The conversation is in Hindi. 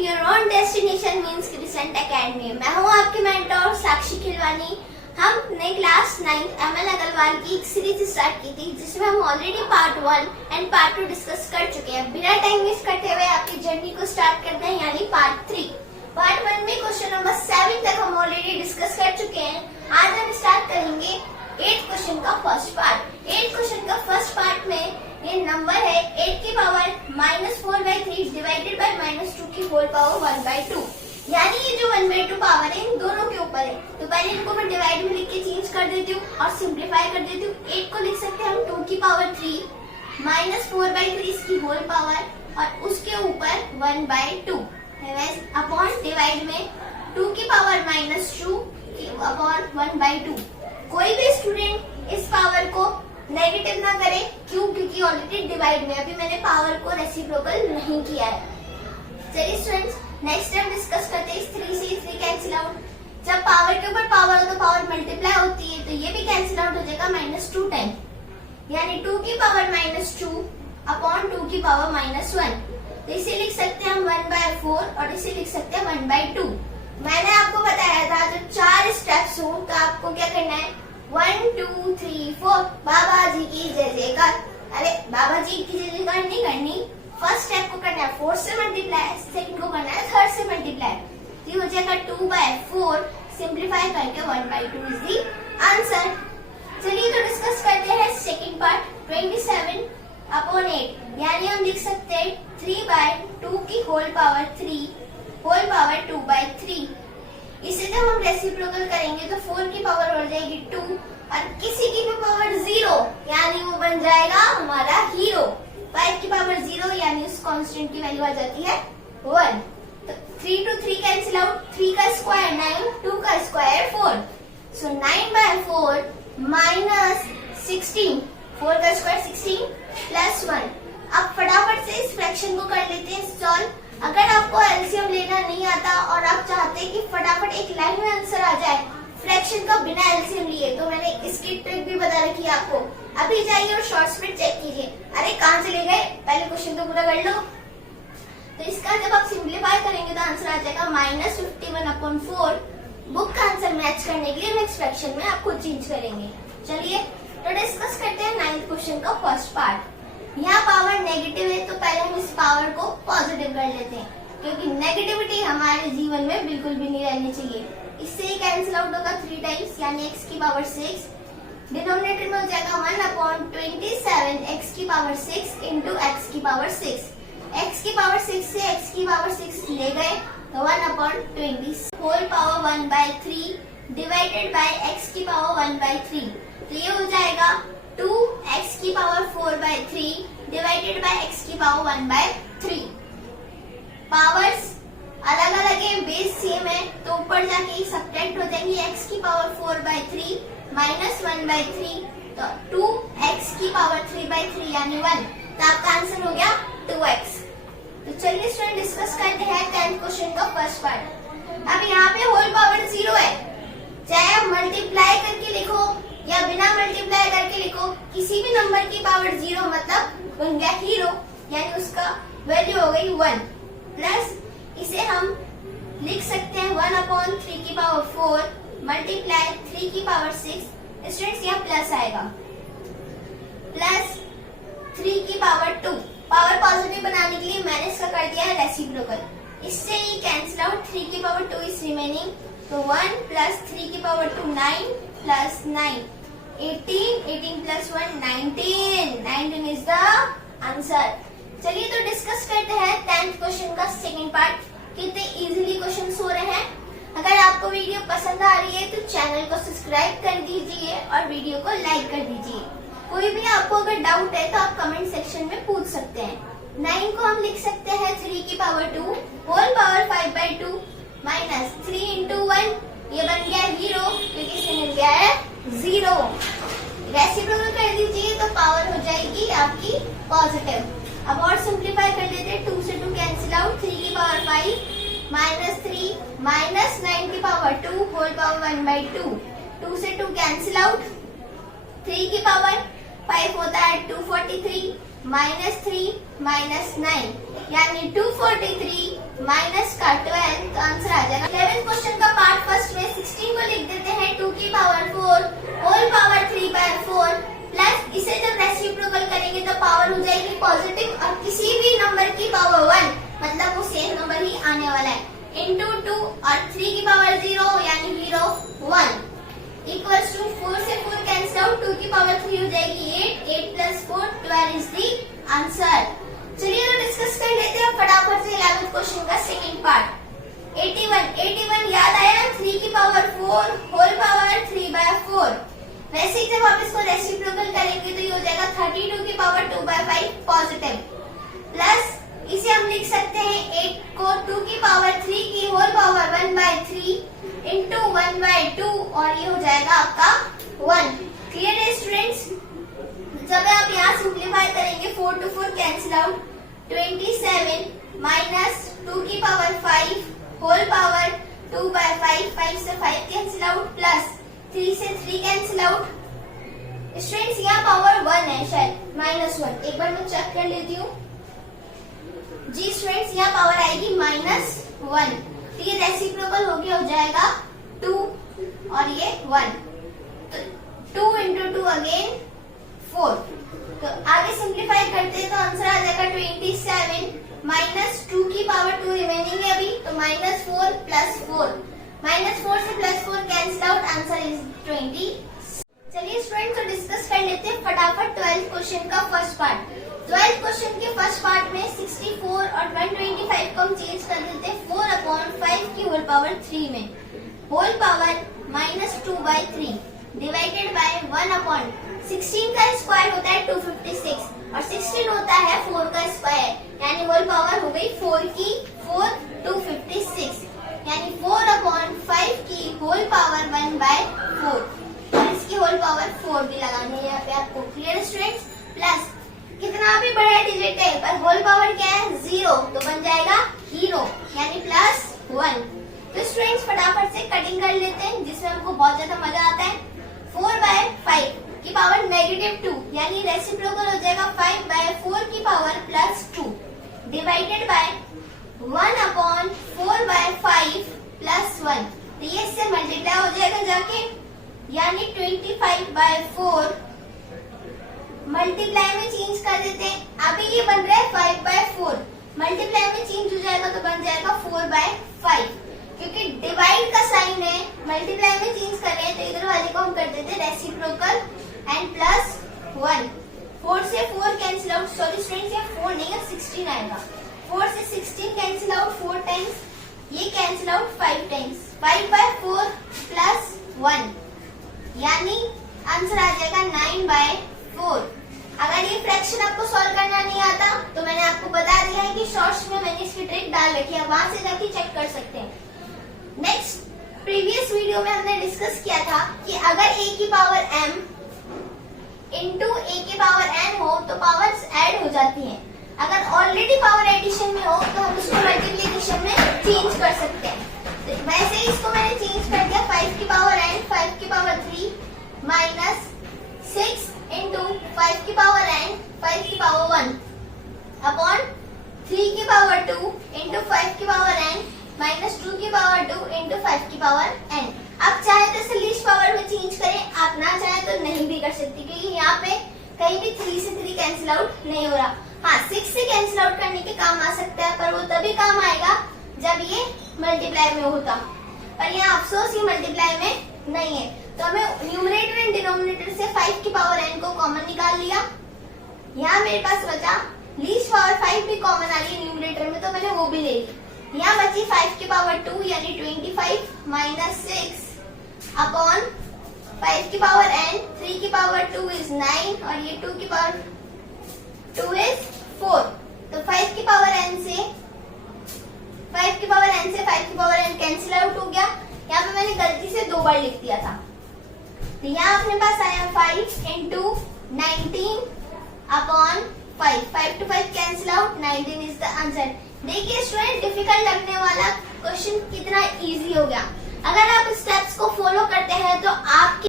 Your own destination means crescent academy. मैं हूं आपकी मेंटर साक्षी खिलवानी। हमने क्लास 9 एमएल अग्रवाल की एक सीरीज स्टार्ट की थी जिसमें हम already part 1 and part 2 discuss कर चुके हैं। बिना टाइम वेस्ट करते हुए आपकी जर्नी को स्टार्ट करते हैं, यानी पार्ट 3। पार्ट 1 में क्वेश्चन नंबर 7 तक हम ऑलरेडी डिस्कस कर चुके हैं। आज हम स्टार्ट करेंगे 8 क्वेश्चन का फर्स्ट पार्ट। 8 क्वेश्चन का फर्स्ट पार्ट में ये नंबर है 8 की पावर -4/3 डिवाइडेड बाय -2 की होल पावर 1/2। यानी ये जो 1/2 पावर है इन दोनों के ऊपर है। तो पहले इनको मैं डिवाइड में लिख के चेंज कर देती हूँ और सिंप्लीफाई कर देती हूँ। 8 को लिख सकते हैं हम 2 की पावर 3 -4/3 इसकी होल पावर और उसके ऊपर 1/2 अपॉन डिवाइड में 2 की पावर -2 अपॉन 1/2। कोई भी स्टूडेंट इस पावर को नेगेटिव ना करे, क्यों? क्योंकि ऑलरेडी डिवाइड में अभी मैंने पावर को रेसिप्रोकल नहीं किया है। चलिए स्टूडेंट्स, नेक्स्ट टाइम डिस्कस करते हैं। इस 3 से 3 कैंसिल आउट। जब पावर के ऊपर पावर हो तो पावर मल्टीप्लाई होती है, तो ये भी कैंसिल आउट हो जाएगा -2 टाइम, यानी 2 की पावर -2 अपॉन 2 की पावर -1। तो इसे लिख सकते हैं हम 1/4 और इसे लिख सकते हैं 1/2। मैंने आपको बताया था जो 4 स्टेप्स हो तो आपको क्या करना है, 1 2 3 4 बाबा जी की जय जयकार। अरे बाबा जी की जय जयकार नहीं करनी, फर्स्ट स्टेप को करना है 4 से मल्टीप्लाई, सेकंड को करना है 3 से मल्टीप्लाई। तो हो जाएगा 2/4, सिंप्लीफाई करके 1/2 इज दी आंसर। चलिए तो डिस्कस करते हैं सेकंड पार्ट। 27/8 यानी हम लिख सकते हैं 3/2 की होल पावर 3 होल पावर 2/3। इसे जब हम रेसिप्रोकल करेंगे तो 4 की पावर बढ़ जाएगी 2 और किसी की भी पावर 0 यानी वो बन जाएगा हमारा हीरो। 5 की पावर 0 यानी उस कांस्टेंट की वैल्यू आ जाती है 1। तो 3 to 3 कैंसिल आउट, 3 का स्क्वायर 9, 2 का स्क्वायर 4। सो 9/4 -16, 4 का स्क्वायर 16 प्लस 1। अब फटाफट से इस फ्रैक्शन को कर लेते हैं सॉल्व। अगर आपको एलसीएम लेना नहीं आता और आप चाहते हैं कि फटाफट एक लाइन में आंसर आ जाए फ्रैक्शन का बिना एलसीएम लिए, तो मैंने इसकी ट्रिक भी बता रखी है आपको। अभी जाइए और शॉर्ट्स में चेक कीजिए। अरे कहाँ चले गए, पहले क्वेश्चन तो पूरा कर लो। तो इसका जब आप सिंप्लीफाई करेंगे तो आंसर आ जाएगा -51/4। बुक का आंसर मैच करने के लिए नेक्स्ट फ्रैक्शन में आप खुद चेंज करेंगे। चलिए तो डिस्कस करते हैं 9th क्वेश्चन का फर्स्ट पार्ट। यहाँ पावर नेगेटिव है तो पहले हम इस पावर को पॉजिटिव कर लेते हैं, क्योंकि नेगेटिविटी हमारे जीवन में बिल्कुल भी नहीं रहनी चाहिए। इससे ही कैंसिल आउट होगा 3 टाइम्स यानी x की पावर 6। डिनोमिनेटर में हो जाएगा 1/27 x की पावर 6 इंटू x की पावर 6। x की पावर 6 से x की पावर 6 ले गए तो 1/20 whole power 1/3 divided by x की पावर 1/3। तो ये हो जाएगा 2x की पावर 4/3 डिवाइडेड बाय x की पावर 1/3। पावर्स अलग अलग है, बेस सेम है, तो ऊपर जाके सब्ट्रैक्ट हो जाएंगी। x की पावर 4/3 माइनस 1/3 तो 2x की पावर 3/3 यानी 1। तो आपका आंसर हो गया 2x। तो चलिए स्टूडेंट डिस्कस करते हैं 10th क्वेश्चन का फर्स्ट पार्ट। अब यहाँ पे होल पावर 0 है, चाहे आप मल्टीप्लाई करके लिखो या बिना मल्टीप्लाई करके लिखो, किसी भी नंबर की पावर 0 मतलब बन गया हीरो, यानी उसका वैल्यू हो गई 1। प्लस इसे हम लिख सकते हैं 1/3 की पावर 4 मल्टीप्लाई 3 की पावर 6। स्टूडेंट्स यहाँ प्लस आएगा, प्लस 3 की पावर 2। पावर पॉजिटिव बनाने के लिए मैंने इसका कर दिया है रेसिप्रोकल। इससे ही कैंसिल आउट 3 की पावर 2 इज रिमेनिंग। तो 1 प्लस 3 की power 2 9 plus 9 18, 18 plus 1 19 is the answer. चलिए तो डिस्कस करते हैं 10th क्वेश्चन का सेकंड पार्ट। कितने इजीली क्वेश्चंस हो रहे हैं। अगर आपको वीडियो पसंद आ रही है तो चैनल को सब्सक्राइब कर दीजिए और वीडियो को लाइक कर दीजिए। कोई भी आपको अगर डाउट है तो आप कमेंट सेक्शन में पूछ सकते हैं। 9 को हम लिख सकते हैं 3 की power 2 whole power 5/2 minus 3 into 1, ये बन गया हीरो क्योंकि इसे मिल गया है 0। रेसिप्रोकल कर दीजिए तो पावर हो जाएगी आपकी पॉजिटिव। अब और सिंप्लीफाई कर लेते हैं, 2 से 2 कैंसिल आउट, 3 की पावर 5 माइनस 3 माइनस 9 की पावर 2 होल पावर 1/2। 2 से 2 कैंसिल आउट, 3 की पावर 5 होता है 243 -3 -9 यानी 243 माइनस का 12, तो आंसर आ जाएगा 11 क्वेश्चन का पार्ट फर्स्ट में 16 को लिख देते हैं 2 की पावर 4 होल पावर 3/4 प्लस इसे जब रेसिप्रोकल करेंगे तो पावर हो जाएगी पॉजिटिव और किसी भी नंबर की पावर 1 मतलब वो सेम नंबर ही आने वाला है इंटू 2 और 3 की पावर 0 यानी 0 1 इक्वल्स टू 4 से 4 कैंसिल आउट 2 की पावर 3 हो जाएगी 8 प्लस 4 12 इज द आंसर। चलिए तो डिस्कस कर लेते हैं फटाफट से 11th क्वेश्चन का सेकंड पार्ट 81 याद आया 3 की पावर 4 होल पावर 3/4 वैसे ही जब आप इसको रेसिप्रोकल करेंगे तो ये हो जाएगा 32 की पावर 2/5 पॉजिटिव प्लस इसे हम लिख सकते हैं 8 को 2 की पावर 3 की होल पावर 1/3 इंटू 1/2 और ये हो जाएगा आपका 1। क्लियर है स्टूडेंट्स? जब आप यहाँ सिंप्लीफाई करेंगे 4 to 4 कैंसिल आउट 27 माइनस 2 की पावर 5 होल पावर 2/5 5 से 5 कैंसिल आउट प्लस 3 से 3 कैंसिल आउट। स्टूडेंट्स यहाँ पावर 1 है शायद -1 एक बार मैं चेक कर लेती हूँ। जी स्टूडेंट्स यहाँ पावर आएगी -1 तो ये रेसिप्रोकल होके हो जाएगा 2 और ये 1 तो 2 into 2 अगेन 4 तो आगे सिंप्लीफाई करते हैं तो आंसर आ जाएगा 27 माइनस 2 की पावर 2 रिमेनिंग है अभी तो -4 प्लस 4 -4 से +4 कैंसिल आउट आंसर इज 20। चलिए स्टूडेंट्स तो डिस्कस कर लेते हैं फटाफट 12th क्वेश्चन का फर्स्ट पार्ट। 12th क्वेश्चन के फर्स्ट पार्ट में 64 और 125 को हम चेंज कर देते हैं 4/5 की होल पावर 3 में होल पावर -2/3 डिवाइडेड बाय 1/16 का स्क्वायर होता है 256 और 16 होता है 4 का स्क्वायर यानी होल पावर हो गई 4 की 4 256 यानी 4/5 की होल पावर 1/4 और इसकी होल पावर 4 भी लगानी है यहाँ पे आपको। Clear students? प्लस कितना भी बड़ा डिजिट है पर होल पावर क्या है 0 तो बन जाएगा 0 यानी +1। तो स्टूडेंट्स फटाफट से कटिंग कर लेते हैं जिसमें हमको बहुत ज्यादा मजा आता है। 4/5 की पावर -2 यानी रेसिप्रोकल हो जाएगा 5/4 की पावर +2 डिवाइडेड बाय 1/4/5 +1 तो ये इससे मल्टीप्लाई हो जाएगा जाके यानी 25/4 मल्टीप्लाई में चेंज कर देते हैं। अभी ये बन रहा है 5/4 मल्टीप्लाई में चेंज हो जाएगा तो बन जाएगा 4/5 क्योंकि डिवाइड का साइन है मल्टीप्लाई में चेंज कर रहे हैं तो इधर वाले को हम कर देते हैं रेसिप्रोकल एंड +1 4 से 4 कैंसिल आउट सॉरी स्टूडेंट्स ये 4 नहीं है 16 आएगा 4 से 16 कैंसिल आउट 4 टाइम्स ये कैंसिल आउट 5 टाइम्स 5/4 +1 यानी आंसर आ जाएगा 9/4। अगर ये फ्रैक्शन आपको सॉल्व करना नहीं आता तो मैंने आपको बता दिया है कि शॉर्ट्स में मैंने इसकी ट्रिक डाल रखी है वहां से जाके चेक कर सकते हैं। नेक्स्ट प्रीवियस वीडियो में हमने डिस्कस किया था कि अगर a की पावर m इंटू a की पावर n हो तो पावर्स ऐड हो जाती हैं। अगर ऑलरेडी पावर एडिशन में हो तो हम उसको मल्टीप्लिकेशन में चेंज कर सकते हैं। तो वैसे ही इसको मैंने चेंज कर दिया 5 की पावर n 5 की पावर 3 माइनस 6 इंटू 5 की पावर n 5 की पावर 1 अपॉन 3 की पावर 2 इंटू 5 की पावर n माइनस 2 की पावर 2 इंटू 5 की पावर n। आप चाहे तो इसे लीस्ट पावर में चेंज करें आप ना चाहे तो नहीं भी कर सकती क्योंकि यहाँ पे कहीं भी 3 से 3 कैंसिल आउट नहीं हो रहा। हाँ 6 से कैंसिल आउट करने के काम आ सकता है पर वो तभी काम आएगा जब ये मल्टीप्लाई में होता पर यहाँ अफसोस ये मल्टीप्लाई में नहीं है तो हमें न्यूमरेटर एंड डिनोमिनेटर से 5 की पावर n को कॉमन निकाल लिया। यहाँ मेरे पास बचा लीस्ट पावर 5 भी कॉमन आ रही है न्यूमरेटर में तो मैंने वो भी ले ली। यहाँ बची 5 की पावर 2 यानी 25 माइनस 6 अपॉन 5 की पावर n 3 की पावर 2 इज 9 और ये 2 की पावर 2 इज 4 तो 5 की पावर n से 5 की पावर n कैंसिल आउट हो गया। यहाँ पे मैंने गलती से 2 बार लिख दिया था तो यहाँ अपने पास आया 5 into 19 upon 5 to 5 cancel out 19 is the answer. देखिए स्टूडेंट डिफिकल्ट लगने वाला क्वेश्चन कितना इजी हो गया। अगर आप स्टेप्स को फॉलो करते हैं तो आपकी